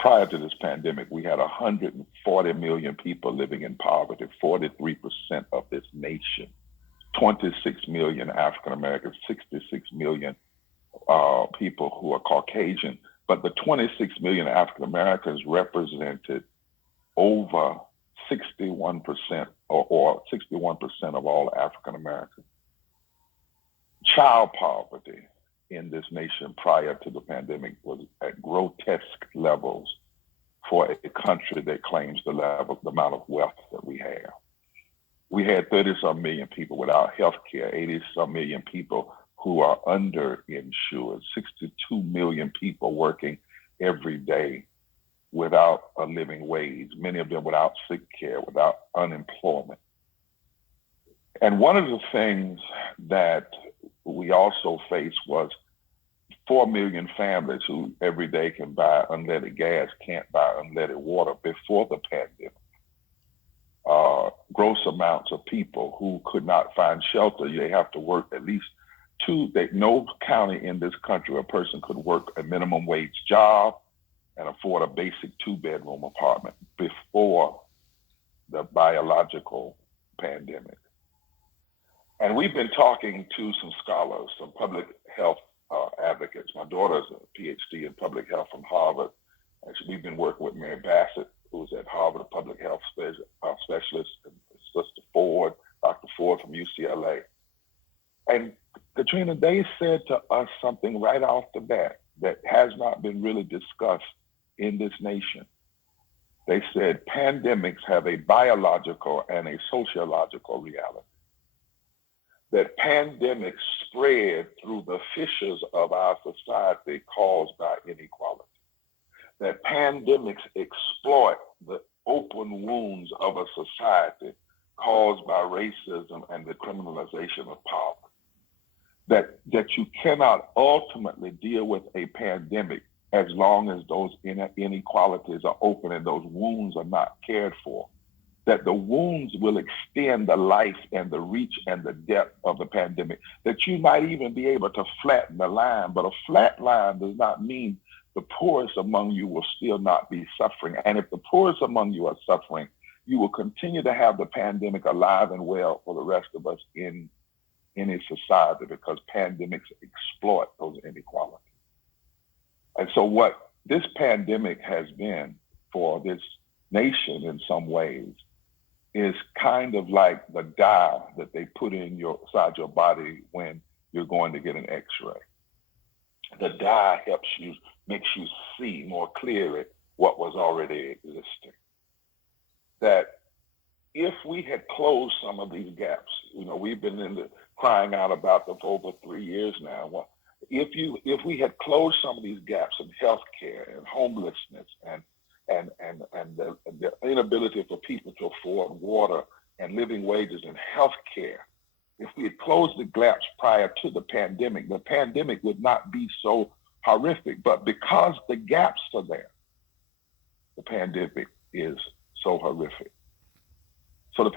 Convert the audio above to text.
prior to this pandemic, we had 140 million people living in poverty, 43% of this nation, 26 million African Americans, 66 million people who are Caucasian. But the 26 million African Americans represented over 61% or 61% of all African Americans. Child poverty in this nation prior to the pandemic was at grotesque levels for a country that claims the amount of wealth that we have. We had 30-some million people without health care, 80-some million people who are underinsured, 62 million people working every day without a living wage, many of them without sick care, without unemployment. And one of the things that we also faced was 4 million families who every day can buy unleaded gas, can't buy unleaded water before the pandemic. Gross amounts of people who could not find shelter. They have to work at least no county in this country, a person could work a minimum wage job and afford a basic 2-bedroom apartment before the biological pandemic. And we've been talking to some scholars, some public health advocates. My daughter's a PhD in public health from Harvard. Actually, we've been working with Mary Bassett, who's at Harvard, a public health specialist, and Sister Ford, Dr. Ford from UCLA. And Katrina, they said to us something right off the bat that has not been really discussed in this nation. They said pandemics have a biological and a sociological reality. That pandemics spread through the fissures of our society caused by inequality. That pandemics exploit the open wounds of a society caused by racism and the criminalization of power. That you cannot ultimately deal with a pandemic as long as those inequalities are open and those wounds are not cared for. That the wounds will extend the life and the reach and the depth of the pandemic. That you might even be able to flatten the line, but a flat line does not mean the poorest among you will still not be suffering. And if the poorest among you are suffering, you will continue to have the pandemic alive and well for the rest of us in a society, because pandemics exploit those inequalities. And so what this pandemic has been for this nation in some ways is kind of like the dye that they put inside your body when you're going to get an x-ray. The dye makes you see more clearly what was already existing. That if we had closed some of these gaps, we've been crying out about them for over 3 years now. Well, if we had closed some of these gaps in healthcare and homelessness and the inability for people to afford water and living wages and healthcare, if we had closed the gaps prior to the pandemic would not be so horrific. But because the gaps are there, the pandemic is so horrific. So the